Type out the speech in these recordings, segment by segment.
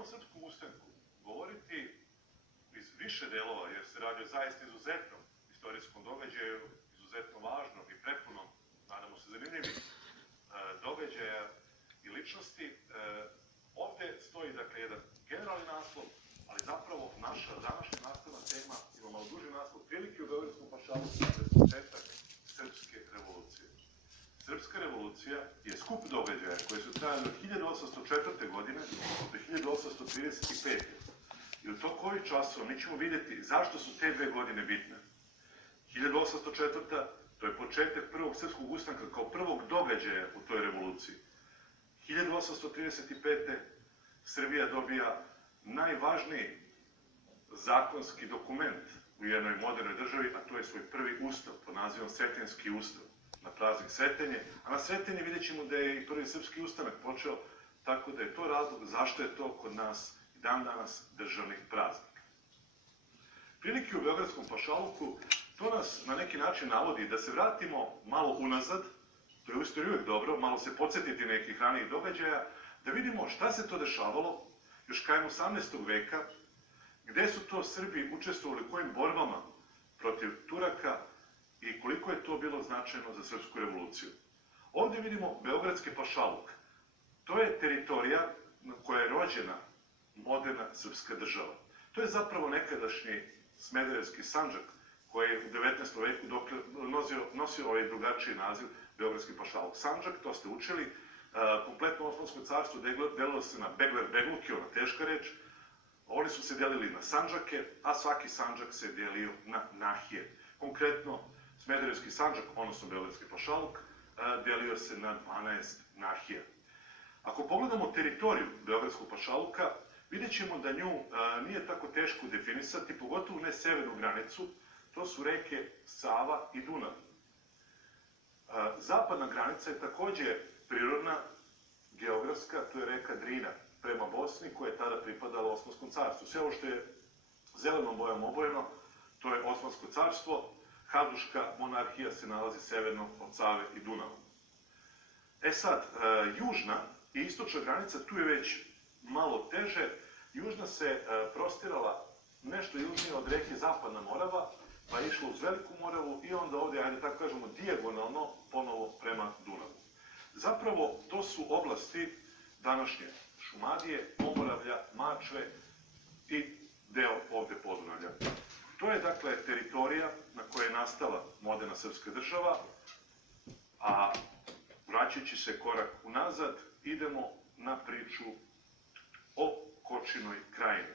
Prvom srpskom ustanku govoriti iz više delova, jer se radi o zaista izuzetnom istorijskom događaju, izuzetno važnom i prepunom, nadamo se zanimljivih događaja i ličnosti. Ovde stoji, dakle, jedan generalni naslov, ali zapravo naša današnja nastavna tema ima malo duži naslov, prilike u Beogradskom pašaluku pred početak Srpske revolucije. Srpska revolucija je skup događaja koje su trajali od 1804. godine do 1835. I u toku ovih časova mi ćemo vidjeti zašto su te dve godine bitne. 1804. to je početak prvog srpskog ustanka kao prvog događaja u toj revoluciji. 1835. Srbija dobija najvažniji zakonski dokument u jednoj modernoj državi, a to je svoj prvi ustav pod nazivom Sretenjski ustav, na praznik Sretenje. A na Sretenje vidjet ćemo da je i prvi srpski ustanak počeo, tako da je to razlog zašto je to kod nas dan danas državnih praznika. Prilike u Beogradskom pašaluku, to nas na neki način navodi da se vratimo malo unazad, to je u istoriji uvijek dobro, malo se podsjetiti nekih ranijih događaja, da vidimo šta se to dešavalo još krajem 18. veka, gde su to Srbi učestvovali u kojim borbama protiv Turaka i koliko je to bilo značajno za srpsku revoluciju. Ovdje vidimo Beogradski pašaluk. To je teritorija na kojoj je rođena moderna srpska država. To je zapravo nekadašnji Smederevski Sandžak, koji je u 19. veku nosio ovaj drugačiji naziv Beogradski pašaluk. Sandžak, to ste učili, kompletno Osmansko carstvo delilo se na begler-begluke, ona teška reč. Oni su se delili na sandžake, a svaki sandžak se delio na nahije. Konkretno, Smederevski Sandžak, odnosno Beogradski pašaluk, delio se na 12 nahija. Ako pogledamo teritoriju Beogradskog pašaluka, vidjet ćemo da nju nije tako teško definisati, pogotovo ne severnu granicu, to su reke Sava i Dunav. Zapadna granica je takođe prirodna, geografska, to je reka Drina prema Bosni, koja je tada pripadala Osmanskom carstvu. Sve ovo što je zelenom bojom obojeno, to je Osmansko carstvo, Habsburška monarhija se nalazi severno od Save i Dunava. E sad, južna i istočna granica, tu je već malo teže. Južna se prostirala nešto južnije od reke Zapadna Morava, pa je išla uz Veliku Moravu i onda ovdje, ajde tako kažemo, dijagonalno ponovo prema Dunavu. Zapravo, to su oblasti današnje Šumadije, Pomoravlja, Mačve i deo ovde Podunavlja. To je, dakle, teritorija na kojoj je nastala moderna srpska država, a vraćajući se korak unazad, idemo na priču o Kočinoj krajini.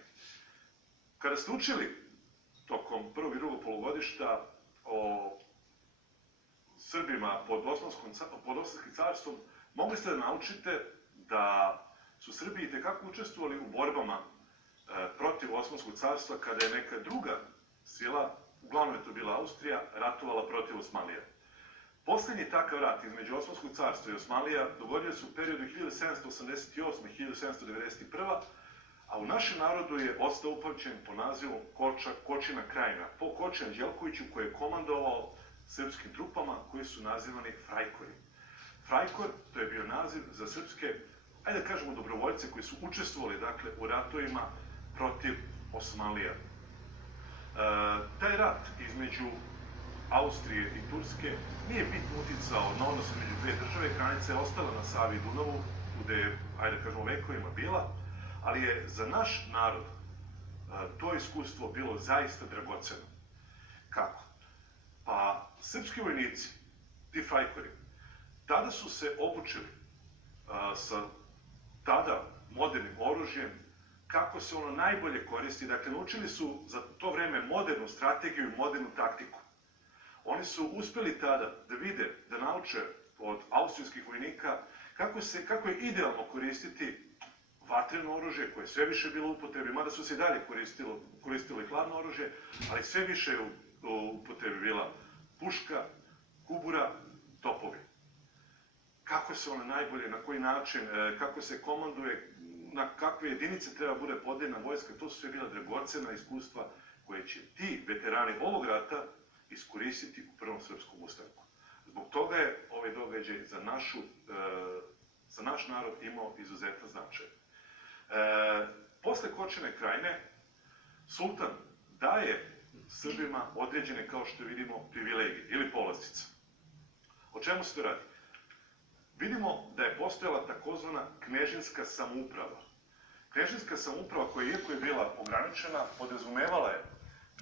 Kada ste učili tokom prvog i drugog polugodišta o Srbima pod Osmanskim carstvom, mogli ste da naučite da su Srbi itekako učestvovali u borbama protiv Osmanskog carstva kada je neka druga sila, uglavnom je to bila Austrija, ratovala protiv Osmanlija. Poslednji takav rat između Osmanskog carstva i Osmanlija dogodio se u periodu 1788. i 1791. A u našem narodu je ostao upamćen po nazivu Kočina krajina, po Koči Anđelkoviću koji je komandovao srpskim trupama koji su nazivani Frajkori. Frajkor, to je bio naziv za srpske, ajde da kažemo, dobrovoljce koji su učestvovali, dakle, u ratovima protiv Osmanlija. Taj rat između Austrije i Turske nije bitno uticao na odnos među dve države, granica je ostala na Savi i Dunavu, gde je, ajde da kažemo, vekovima bila, ali je za naš narod to iskustvo bilo zaista dragoceno. Kako? Pa, srpski vojnici, ti Frajkori, tada su se obučili sa tada modernim oružjem, kako se ono najbolje koristi. Dakle, naučili su za to vreme modernu strategiju i modernu taktiku. Oni su uspeli tada da vide, da nauče od austrijskih vojnika kako je idealno koristiti vatreno oružje, koje je sve više bilo u upotrebi, mada su se i dalje koristilo i hladno oružje, ali sve više je u upotrebi bila puška, kubura, topovi. Kako se ona najbolje, na koji način, kako se komanduje, na kakve jedinice treba bude podeljena vojska, to su sve bila dragocena iskustva koje će ti veterani ovog rata iskoristiti u Prvom srpskom ustanku. Zbog toga je ovaj događaj za naš narod imao izuzetan značaj. Posle Kočene krajine, sultan daje Srbima određene, kao što vidimo, privilegije ili povlastice. O čemu se to radi? Vidimo da je postojala takozvana knežinska samouprava. Knežinska samouprava, koja iako je bila ograničena, podrazumevala je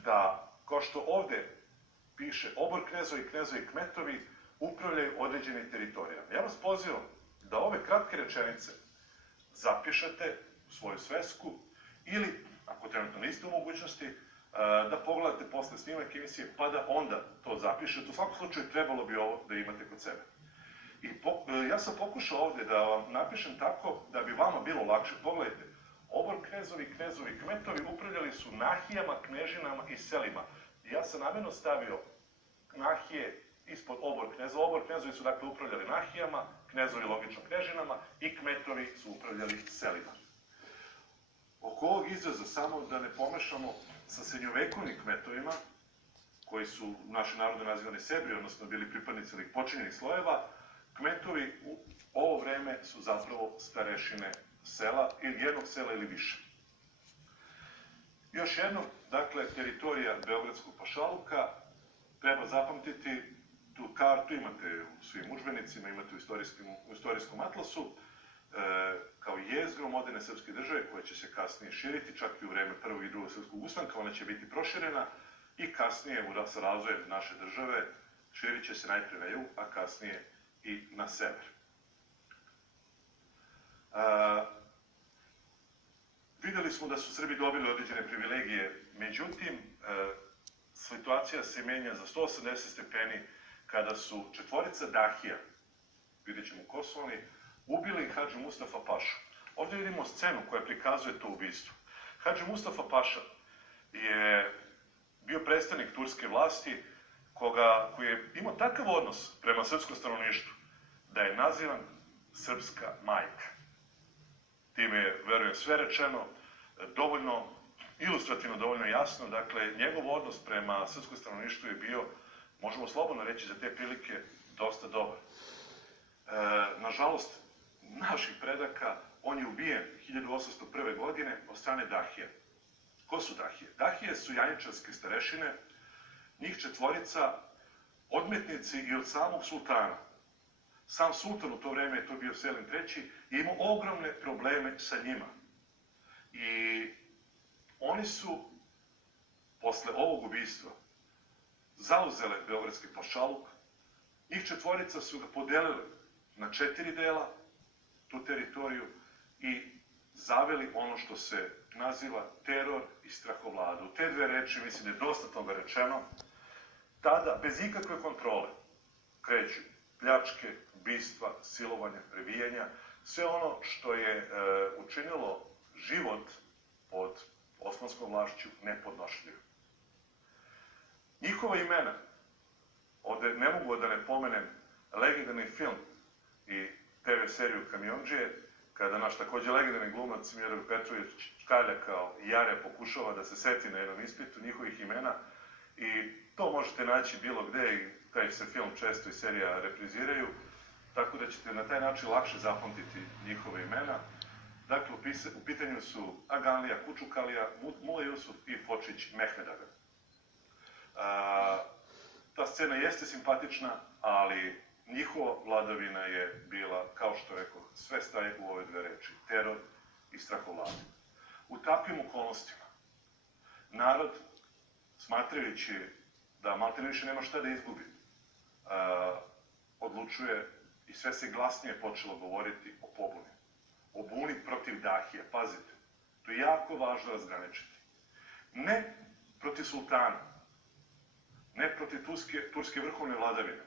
da, kao što ovde piše, obor knezovi i knezovi kmetovi upravljaju određenim teritorijama. Ja vas pozivam da ove kratke rečenice zapišete u svoju svesku ili, ako trenutno niste u mogućnosti, da pogledate posle snimak emisije, pa da onda to zapišete. U svakom slučaju trebalo bi ovo da imate kod sebe. I ja sam pokušao ovde da vam napišem tako da bi vama bilo lakše. Pogledajte, obor knezovi i knezovi kmetovi upravljali su nahijama, knežinama i selima. Ja sam namerno stavio nahije ispod obor knezova. Obor knezovi su dakle upravljali nahijama, knezovi logično knežinama i kmetovi su upravljali selima. Oko ovog izraza, samo da ne pomešamo sa srednjovekovnim kmetovima, koji su u našem narodu nazivani sebri, odnosno bili pripadnici ili počinjenih slojeva, kmetovi u ovo vreme su zapravo starešine sela, ili jednog sela ili više. Još jednom, dakle, teritorija Beogradskog pašaluka, treba zapamtiti, tu kartu imate u svim udžbenicima, imate u istorijskom atlasu, kao jezgro moderne srpske države, koja će se kasnije širiti, čak i u vreme Prvog i Drugog srpskog ustanka, ona će biti proširena i kasnije, sa razvojem naše države, širit će se najpre na jug, a kasnije i na sever. Videli smo da su Srbi dobili određene privilegije, međutim, situacija se menja za 180 stepeni kada su četvorica Dahija, vidjet ćemo ko su oni, ubili Hadži Mustafa Pašu. Ovdje vidimo scenu koja prikazuje to ubistvo. Hadži Mustafa Paša je bio predstavnik turske vlasti koji je imao takav odnos prema srpskom stanovništvu da je nazivan srpska majka. Time je, verujem, sve rečeno, dovoljno ilustrativno, dovoljno jasno. Dakle, njegov odnos prema srpskom stanovništvu je bio, možemo slobodno reći za te prilike, dosta dobar. Nažalost, naših predaka, on je ubijen 1801. godine od strane Dahije. Ko su Dahije? Dahije su janjičarske starešine, njih četvorica, odmetnici i od samog sultana. Sam sultan u to vreme, je to bio Selim III, je imao ogromne probleme sa njima. I oni su, posle ovog ubistva, zauzele Beogradski pašaluk. Njih četvorica su ga podelili na 4 dela, tu teritoriju, i zaveli ono što se naziva teror i strahovlada. U te dve reči, mislim da je dosta toga rečeno, tada, bez ikakve kontrole, kreću pljačke, ubistva, silovanja, prebijanja, sve ono što je učinilo život pod osmanskom vlašću nepodnošljivo. Njihova imena, ovde ne mogu da ne pomenem legendarni film i TV seriju Kamiondžije, kada naš takođe legendarni glumac Miroljub Petrović Škalja kao Jare pokušava da se seti na jednom ispitu njihovih imena, i to možete naći bilo gde i taj se film često i serija repriziraju, tako da ćete na taj način lakše zapamtiti njihove imena. Dakle, u pitanju su Aganlija Kučukalija, Mula Jusuf i Fočić Mehmedaga. Ta scena jeste simpatična, ali njihova vladavina je bila, kao što rekao, sve staje u ove dve reči, teror i strahovlada. U takvim okolnostima, narod, smatrajući da maltene više nema šta da izgubi, odlučuje i sve se glasnije počelo govoriti o pobuni. O buni protiv Dahije, pazite, to je jako važno razgraničiti. Ne protiv sultana, ne protiv turske vrhovne vladavine.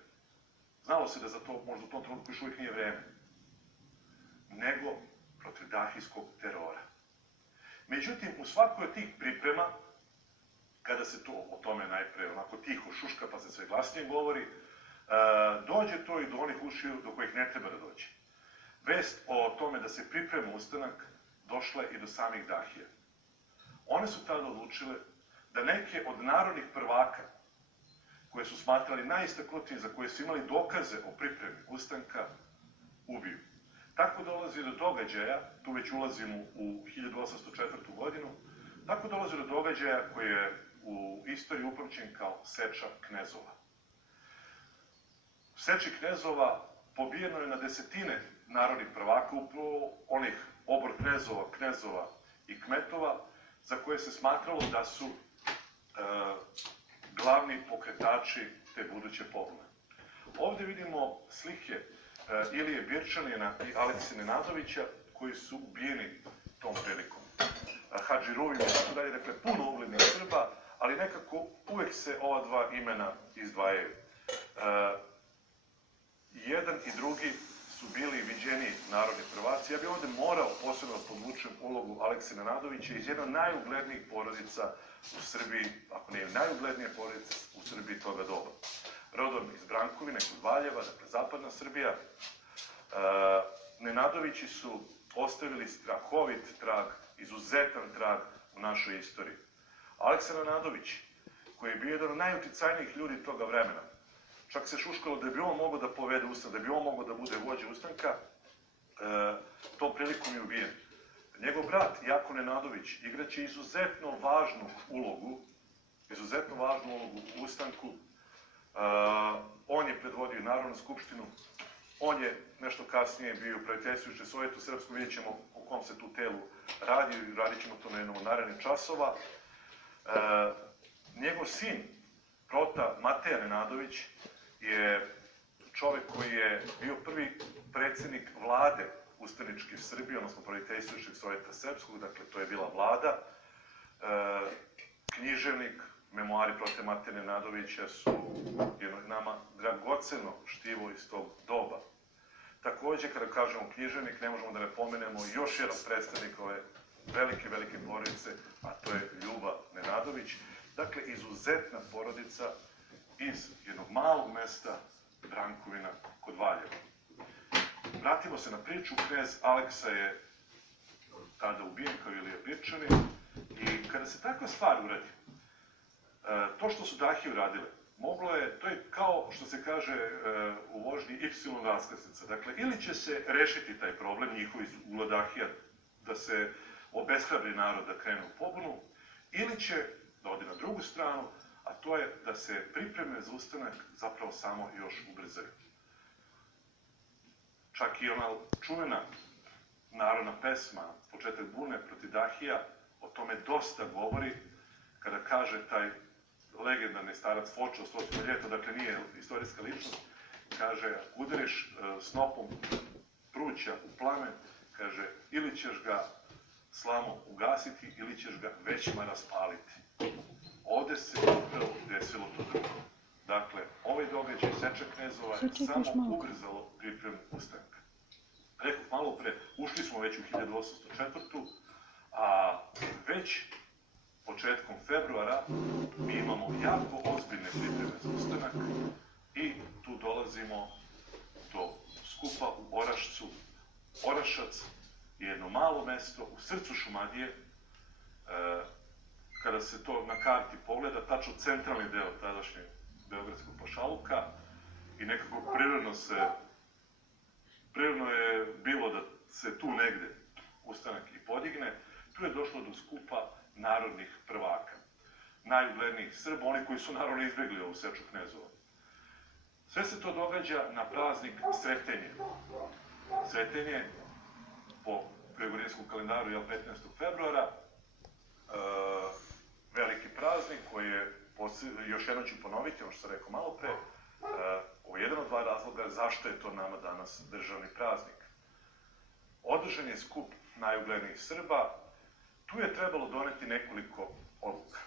Znalo se da za to možda u tom trenutku još uvijek nije vreme. Nego protiv dahijskog terora. Međutim, u svakoj od tih priprema, kada se to o tome najpre onako tiho šuška pa se sve glasnije govori, dođe to i do onih ušiju do kojih ne treba da dođe. Vest o tome da se priprema ustanak došla je i do samih Dahija. One su tada odlučile da neke od narodnih prvaka, koje su smatrali najistaknutijim, za koje su imali dokaze o pripremi ustanka, ubiju. Tako dolazi do događaja, tu već ulazimo u 1804. godinu, tako dolazi do događaja koji je u istoriji upamćen kao seča knezova. U seči knezova pobijeno je na desetine narodnih prvaka, upravo onih obor knezova i kmetova, za koje se smatralo da su glavni pokretači te buduće pobune. Ovde vidimo slike Ilije Birčanina i Alekse Nenadovića, koji su ubijeni tom prilikom. Hadži Ruvim i tako dalje, dakle, puno uglednih Srba, ali nekako uvek se ova dva imena izdvajaju. Jedan i drugi su bili viđeni narodni prvaci. Ja bih ovde morao posebno podvučem ulogu Alekse Nenadovića iz jedna najuglednijih porodica u Srbiji, ako ne najuglednije porodice u Srbiji toga doba. Rodom iz Brankovine, kod Valjeva, dakle zapadna Srbija. Nenadovići su ostavili strahovit trag, izuzetan trag u našoj istoriji. Aleksa Nenadović, koji je bio jedan od najuticajnijih ljudi toga vremena, čak se šuškalo da bi on mogao da povede ustanak, da bi on mogao da bude vođa ustanka, tom prilikom je ubijen. Njegov brat, Jako Nenadović, igraće izuzetno važnu ulogu u ustanku. On je predvodio Narodnu skupštinu, on je nešto kasnije bio prijateljstvujući Sovjetu Srpsku, vidjet ćemo o kom se tu telu radi, radit ćemo to na jednom od narednih časova. Njegov sin, Prota Mateja Nenadović, je čovek koji je bio prvi predsjednik vlade ustaničke Srbije, odnosno prijateljstvujućeg Sovjeta Srpskog, dakle to je bila vlada. Književnik, memoari Prote Mateje Nenadovića su jedno nama dragoceno štivo iz tog doba. Takođe, kada kažemo književnik, ne možemo da ne pomenemo još jedan predstavnik ove velike porodice, a to je Ljuba Nenadović. Dakle, izuzetna porodica iz jednog malog mesta Brankovina kod Valjeva. Vratimo se na priču, knez Aleksa je tada ubijen kao Ilija Birčanin i kada se takva stvar uradi, to što su Dahije uradile, to je kao što se kaže u vožnji Y raskrsnica. Dakle, ili će se rešiti taj problem njihovi ugla Dahija da se obeshrabri narod da krene u pobunu, ili će da ode na drugu stranu, a to je da se pripreme za ustanak zapravo samo još ubrzaju. Čak i ona čuvena narodna pesma Početak bune protiv Dahija o tome dosta govori, kada kaže taj legendarni starac Fočo, 100 ljeta, dakle nije istorijska ličnost, kaže, ako udariš snopom pruća u plamen, kaže, ili ćeš ga slamom ugasiti, ili ćeš ga većima raspaliti. Ovde se upravo desilo to drugo. Dakle, ovaj događaj seča knezova je samo ubrzalo pripremu ustanka. Rekoh malo pre, ušli smo već u 1804. A već početkom februara mi imamo jako ozbiljne pripreme za ustanak i tu dolazimo do skupa u Orašcu. Orašac je jedno malo mesto u srcu Šumadije. Kada se to na karti pogleda, tačno centralni deo tadašnjeg beogradskog pašaluka i nekako prirodno je bilo da se tu negde ustanak i podigne. Tu je došlo do skupa narodnih prvaka, najuglednijih Srba, oni koji su naravno izbjegli ovu seču knezova. Sve se to događa na praznik Sretenje. Sretenje, po gregorijanskom kalendaru, je 15. februara, veliki praznik koji je, još jedno ću ponoviti, ono što sam rekao malo pre, ovo je jedan od dva razloga zašto je to nama danas državni praznik. Održan je skup najuglednijih Srba, tu je trebalo doneti nekoliko odluka.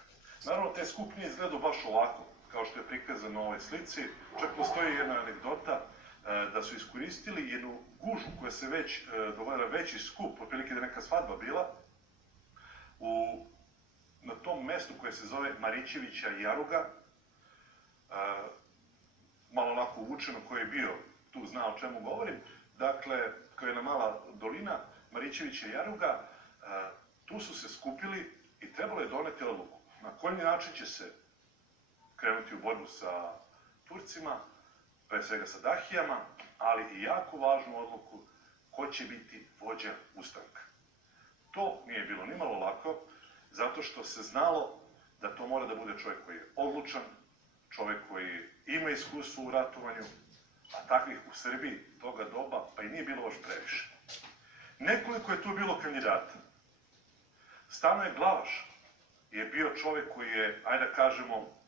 Naravno, taj skup nije izgledao baš ovako, kao što je prikazano na ovoj slici, čak postoji jedna anegdota da su iskoristili jednu gužu koja se već dogodila, veći skup, otprilike da je neka svadba bila, na tom mestu koje se zove Marićevića jaruga, malo onako uvučeno ko je bio, tu zna o čemu govorim, dakle, kao jedna mala dolina, Marićevića jaruga, tu su se skupili i trebalo je doneti odluku na koji način će se krenuti u borbu sa Turcima, pre svega sa Dahijama, ali i jako važnu odluku ko će biti vođa ustanka. To nije bilo nimalo lako, zato što se znalo da to mora da bude čovjek koji je odlučan, čovjek koji ima iskustvo u ratovanju, a takvih u Srbiji toga doba pa i nije bilo baš previše. Nekoliko je tu bilo kandidata. Stanoje Glavaš je bio čovjek koji je, ajde da kažemo,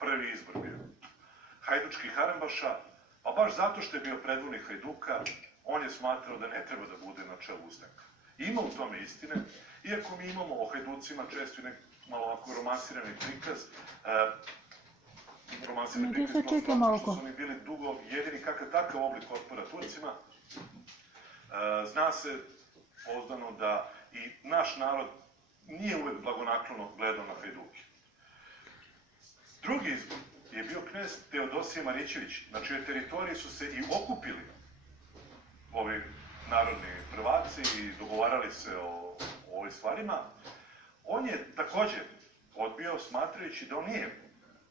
prvi izbor bio. Hajdučki Harambaša, pa baš zato što je bio predvodnik Hajduka, on je smatrao da ne treba da bude na čelu ustanka. Ima u tome istine, iako mi imamo o Hajducima često i malo ovako romansirani prikaz, romansirani prikaz, što su oni bili dugo jedini takav oblik otpora Turcima. Zna se pouzdano da i naš narod nije uvek blagonaklono gledao na Hajduke. Drugi izbor je bio knez Teodosije Marićević, na čijoj teritoriji su se i okupili ovi narodni prvaci i dogovarali se o ovim stvarima. On je takođe odbio, smatrajući da on nije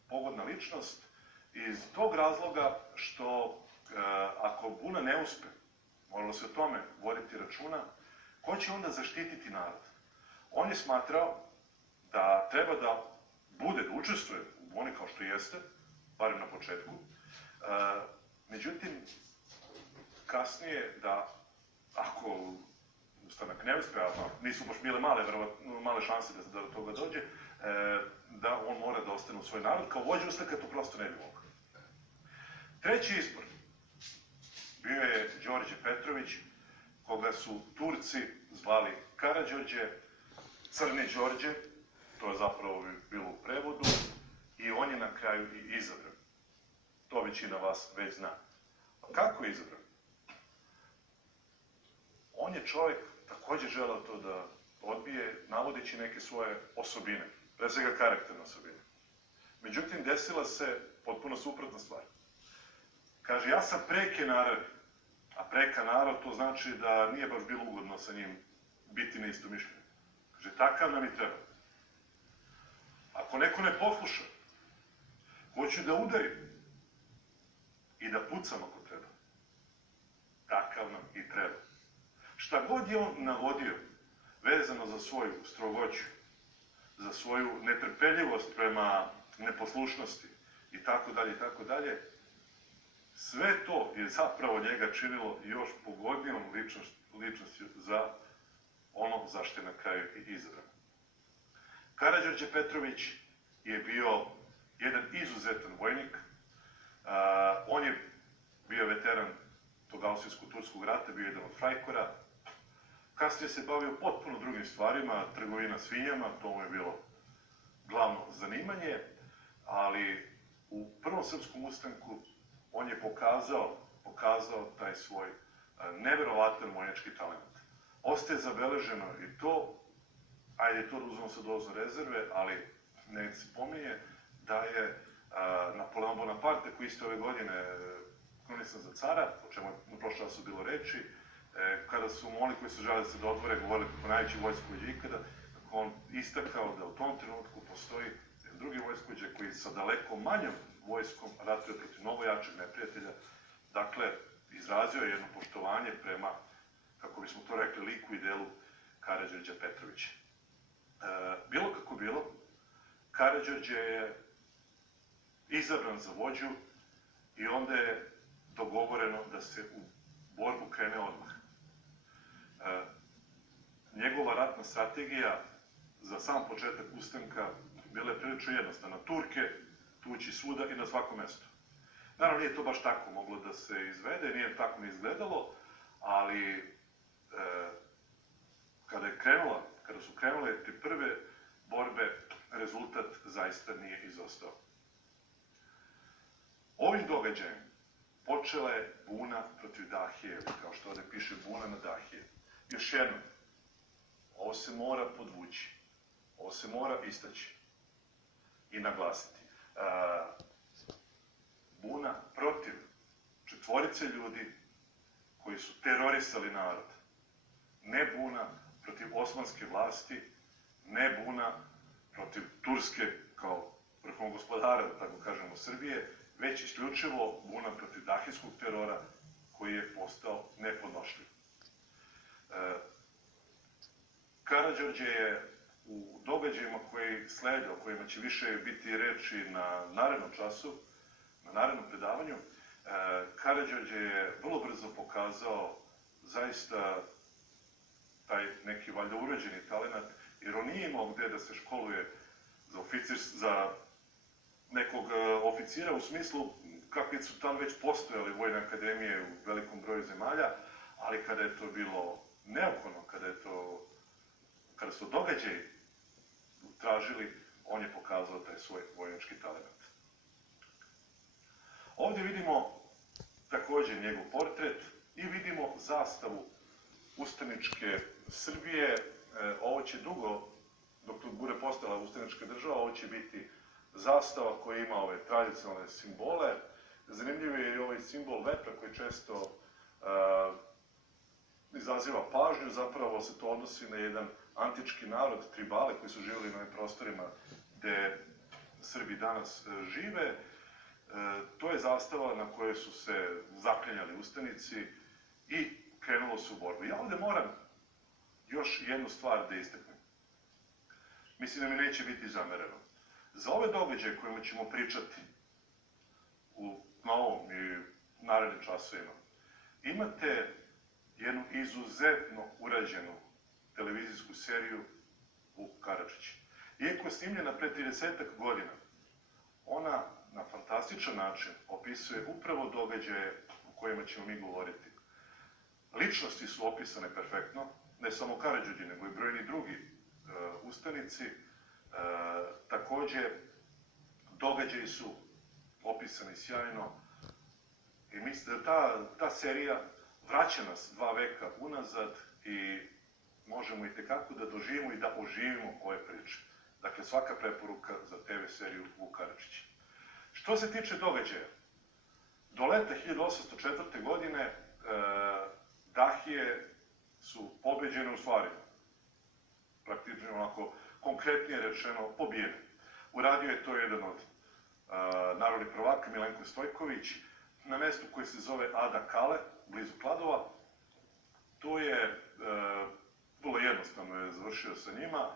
pogodna ličnost iz tog razloga što ako Buna ne uspe, moralo se o tome voditi računa, ko će onda zaštititi narod? On je smatrao da treba da bude, da učestvuje u Buni kao što jeste, barem na početku. Međutim, kasnije da, ako ustanak ne uspe, a nisu baš bile male šanse da do toga dođe, da on mora da ostane u svoj narod, kao vođa ustanka to prosto ne bi mogao. Treći izbor bio je Đorđe Petrović, koga su Turci zvali Karađorđe, Crni Đorđe, to je zapravo bilo u prevodu, i on je na kraju i izabran. To većina vas već zna. Kako je izabran? On je čovjek takođe želeo to da odbije, navodeći neke svoje osobine, pre svega karakterne osobine. Međutim, desila se potpuno suprotna stvar. Kaže, ja sam preke naravi, a preka narod to znači da nije baš bilo ugodno sa njim biti na isto mišljenje. Kaže, takav nam i treba. Ako neko ne posluša, hoću da udarim i da pucam ako treba. Takav nam i treba. Šta god je on navodio, vezano za svoju strogoću, za svoju netrpeljivost prema neposlušnosti i tako dalje, sve to je zapravo njega činilo još pogodnijom ličnošću za ono zašto je na kraju i izabran. Karađorđe Petrović je bio jedan izuzetan vojnik. On je bio veteran tog austrijsko-turskog rata, bio jedan od frajkora. Kasnije se bavio potpuno drugim stvarima, trgovina svinjama, to mu je bilo glavno zanimanje, ali u Prvom srpskom ustanku on je pokazao taj svoj neverovatan vojnički talent. Ostaje zabeleženo i to, ajde to da uzmemo sa dozom rezerve, ali ne se pominje da je Napoleon Bonaparte, koji iste ove godine krunisan za cara, o čemu je na prošle času bilo reči, kada su mu oni koji su žele da se dodvore govorili kako najveći vojskovođa ikada, kako on istakao da u tom trenutku postoji drugi vojskovođa koji sa daleko manjom vojskom ratuje protiv mnogo jačeg neprijatelja. Dakle, izrazio je jedno poštovanje prema, kako bismo to rekli, liku i delu Karađorđa Petrovića. Bilo kako bilo, Karađorđe je izabran za vođu i onda je dogovoreno da se u borbu krene odmah. Njegova ratna strategija za sam početak ustanka bila je prilično jednostavna. Turke tući svuda i na svakom mestu. Naravno, nije to baš tako moglo da se izvede, nije tako ni izgledalo, ali kada su krenule te prve borbe, rezultat zaista nije izostao. Ovim događajem počela je buna protiv Dahije, kao što ovde piše buna na Dahije. Još jednom, ovo se mora podvući, ovo se mora istaći i naglasiti. Buna protiv četvorice ljudi koji su terorisali narod. Ne buna protiv osmanske vlasti, ne buna protiv Turske kao vrhovnog gospodara, da tako kažemo, Srbije, već isključivo buna protiv dahijskog terora koji je postao nepodnošljiv. Karađorđe je u događajima koji slede, o kojima će više biti reči na narednom času, na narednom predavanju, Karađorđe je vrlo brzo pokazao zaista taj neki valjda urođeni talenat, jer on nije imao gde da se školuje za nekog oficira u smislu kakvi su tam već postojali vojne akademije u velikom broju zemalja, ali kada je to bilo neophodno, kada su događaji tražili, on je pokazao taj svoj vojnički talenat. Ovdje vidimo takođe njegov portret i vidimo zastavu ustaničke Srbije. Ovo će dugo, dok tu bude postala ustanička država, ovo će biti zastava koja ima ove tradicionalne simbole. Zanimljiv je i ovaj simbol vetra koji često izaziva pažnju, zapravo se to odnosi na jedan antički narod, tribale, koji su živjeli na ovim prostorima gde Srbi danas žive. To je zastava na kojoj su se zaklinjali ustanici i krenulo se u borbu. Ja ovde moram još jednu stvar da istaknem. Mislim da mi neće biti zamereno. Za ove događaje kojima ćemo pričati na ovom i narednim časovima, imate jednu izuzetno urađenu televizijsku seriju Vuk Karadžić. Iako je snimljena pre 30-ak godina, ona na fantastičan način opisuje upravo događaje o kojima ćemo mi govoriti. Ličnosti su opisane perfektno, ne samo Karađorđe, nego i brojni drugi ustanici. Takođe, događaji su opisani sjajno i mislim da ta serija vraća nas 2 veka unazad i možemo i tekako da doživimo i da oživimo ove priče. Dakle, svaka preporuka za TV seriju Vuk Karadžić. Što se tiče događaja, do leta 1804. godine Dahije su pobeđene, u stvari, praktično onako konkretnije rečeno, pobijene. Uradio je to jedan od narodnih prvaka, Milenko Stojković, na mestu koje se zove Ada Kale, blizu Kladova. To je vrlo jednostavno je završio sa njima.